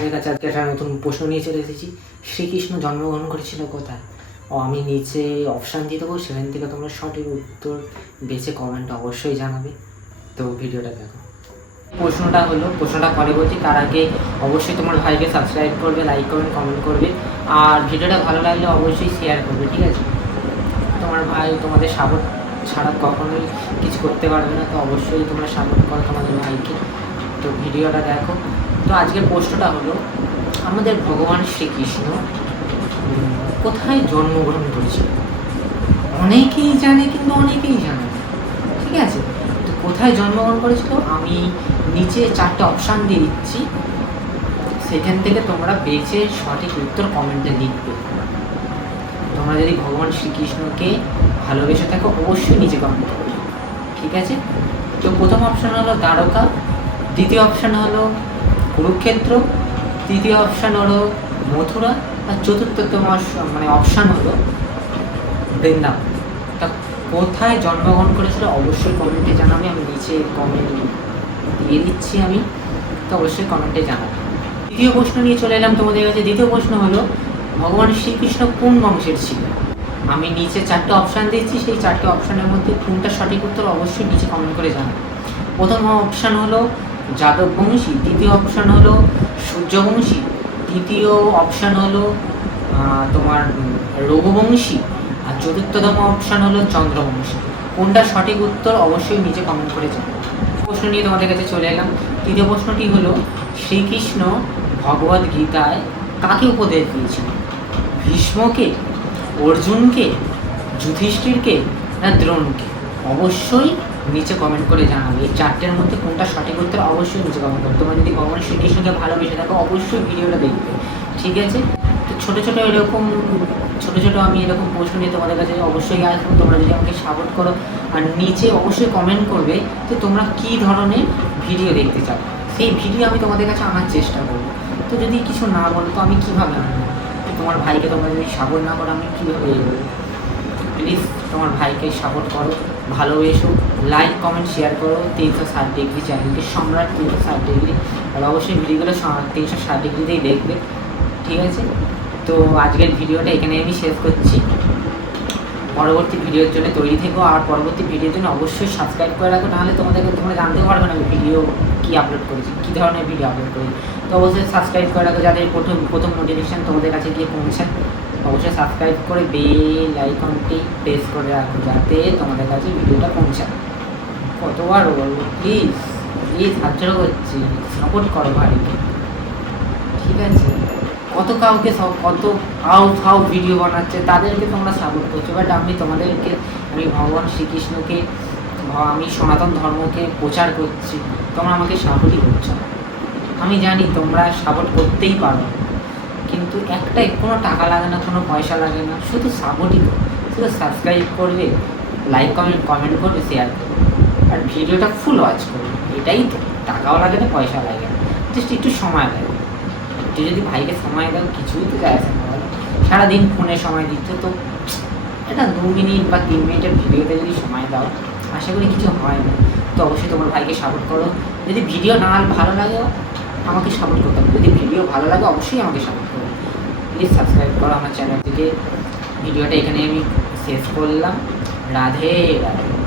ভাইয়ের কাছে আজকে একটা নতুন প্রশ্ন নিয়ে চলে এসেছি। শ্রীকৃষ্ণ জন্মগ্রহণ করেছিল কোথায়? ও, আমি নিচে অপশান দিয়ে দেবো, সেখান থেকে তোমরা সঠিক উত্তর বেছে কমেন্ট অবশ্যই জানাবে। তো ভিডিওটা দেখো। প্রশ্নটা হলো, প্রশ্নটা পরে বলছি, তার আগে অবশ্যই তোমার ভাইকে সাবস্ক্রাইব করবে লাইক করবে কমেন্ট করবে। আর ভিডিওটা ভালো লাগলে অবশ্যই শেয়ার করবে, ঠিক আছে? তোমার ভাই, তোমাদের সাপোর্ট ছাড়া কখনোই কিছু করতে পারবে না, তো অবশ্যই তোমরা সাপোর্ট করো তোমাদের ভাইকে। তো ভিডিওটা দেখো। তো আজকের প্রশ্নটা হলো, আমাদের ভগবান শ্রীকৃষ্ণ কোথায় জন্মগ্রহণ করেছিল? অনেকেই জানে কিন্তু অনেকেই জানে ঠিক আছে? তো কোথায় জন্মগ্রহণ করেছিল? আমি নিচে চারটে অপশান দিয়ে দিচ্ছি, সেখান থেকে তোমরা বেছে সঠিক উত্তর কমেন্টে লিখবে। তোমরা যদি ভগবান শ্রীকৃষ্ণকে ভালোবেসে থাকো, অবশ্যই নিচে কমেন্ট করবে ঠিক আছে? তো প্রথম অপশান হলো দ্বারকা, দ্বিতীয় অপশান হলো কুরুক্ষেত্র, তৃতীয় অপশান হলো মথুরা, আর চতুর্থতম মানে অপশান হলো বৃন্দাবন। তা কোথায় জন্মগ্রহণ করেছিল? অবশ্যই কমেন্টে জানাবে, আমি নিচে কমেন্ট দিয়ে দিচ্ছি আমি, তো অবশ্যই কমেন্টে জানাবে। দ্বিতীয় প্রশ্ন নিয়ে চলে এলাম তোমাদের কাছে। দ্বিতীয় প্রশ্ন হলো, ভগবান শ্রীকৃষ্ণ কোন বংশের ছিল? আমি নিচে চারটে অপশান দিয়েছি, সেই চারটে অপশানের মধ্যে কোনটা সঠিক উত্তর অবশ্যই নিচে কমেন্ট করে জানাবে। প্রথম অপশান হলো যাদব বংশী দ্বিতীয় অপশান হলো সূর্যবংশী, তৃতীয় অপশান হলো তোমার রঘুবংশী, আর চতুর্থতম অপশান হলো চন্দ্রবংশী। কোনটা সঠিক উত্তর অবশ্যই নিচে কমেন্ট করে জানাবে প্রশ্ন নিয়ে তোমাদের কাছে চলে এলাম। তৃতীয় প্রশ্নটি হলো, শ্রীকৃষ্ণ ভগবদ গীতায় কাকে উপদেশ দিয়েছিল? ভীষ্মকে, অর্জুনকে, যুধিষ্ঠিরকে, না দ্রোণকে? অবশ্যই নিচে কমেন্ট করে জানাবে। এই চারটের মধ্যে কোনটা সঠিক উত্তর অবশ্যই নিচে কমেন্ট করবে। তোমরা যদি ভগবান শ্রীকৃষ্ণকে ভালোবেসে থাকো, অবশ্যই ভিডিওটা দেখবে। ঠিক আছে? তো ছোটো ছোটো এরকম, ছোটো ছোটো আমি এরকম প্রশ্ন নিয়ে তোমাদের কাছে অবশ্যই আসব। তোমরা যদি আমাকে সাপোর্ট করো আর নিচে অবশ্যই কমেন্ট করবে যে তোমরা কী ধরনের ভিডিও দেখতে চাও। সেই ভিডিও আমি তোমাদের কাছে আনার চেষ্টা করব। তো যদি কিছু না বলো, তো আমি কীভাবে আনব? তো তোমার ভাইকে তোমরা যদি সাপোর্ট না করো, আমি কীভাবে প্লিজ তোমার ভাইকে সাপোর্ট করো। ভালোবেসো লাইক কমেন্ট শেয়ার করো, তিনশো ষাট ডিগ্রি চ্যানেলকে সম্রাট তিনশো ষাট ডিগ্রি আর অবশ্যই ভিডিওগুলো তিনশো ষাট ডিগ্রিতেই দেখবে, ঠিক আছে? তো আজকের ভিডিওটা এখানে আমি শেষ করছি। পরবর্তী ভিডিওর জন্য তৈরি থেকো, আর পরবর্তী ভিডিওর জন্য অবশ্যই সাবস্ক্রাইব করে রাখো, নাহলে তোমাদেরকে তোমরা জানতে পারবে না ভিডিও কী আপলোড করেছি, কী ধরনের ভিডিও আপলোড করেছি। তো অবশ্যই সাবস্ক্রাইব করে রাখো, যাদের প্রথম প্রথম নোটিফিকেশান তোমাদের কাছে গিয়ে পৌঁছায়। অবশ্যই সাবস্ক্রাইব করে বেল আইকনটি প্রেস করে রাখো যাতে তোমাদের কাছে ভিডিওটা পৌঁছায়। কতবার বলব প্লিজ প্লিজ হাত করছি সাপোর্ট করো ভাইকে ঠিক আছে? কত কাউকে সব, কত আউ ফাউ ভিডিও বানাচ্ছে, তাদেরকে তোমরা সাপোর্ট করছ। বাট আমি তোমাদেরকে, আমি ভগবান শ্রীকৃষ্ণকে আমি সনাতন ধর্মকে প্রচার করছি, তোমরা আমাকে সাপোর্টই করছ। আমি জানি তোমরা সাপোর্ট করতেই পারো। কিন্তু একটাই, কোনো টাকা লাগে না, কোনো পয়সা লাগে না, শুধু সাপোর্টই শুধু সাবস্ক্রাইব করবে লাইক কমেন্ট কমেন্ট করবে শেয়ার করবে। আর ভিডিওটা ফুল ওয়াচ করবে। এটাই তো, টাকাও লাগে না পয়সা লাগে না। জাস্ট একটু সময় লাগে একটু যদি ভাইকে সময় দাও, কিছুই তো যায় আসে না। সারাদিন ফোনে সময় দিচ্ছ তো এটা দু মিনিট বা তিন মিনিটের ভিডিওতে যদি সময় দাও, আশা করি কিছু হয় না। তো অবশ্যই তোমার ভাইকে সাপোর্ট করো। যদি ভিডিও না ভালো লাগে, আমাকে সাপোর্ট করতে হবে। যদি ভিডিও ভালো লাগে, অবশ্যই আমাকে সাপোর্ট করো। প্লিজ সাবস্ক্রাইব করো আমার চ্যানেলটিকে ভিডিওটা এখানে আমি শেষ করলাম। রাধে রাধে।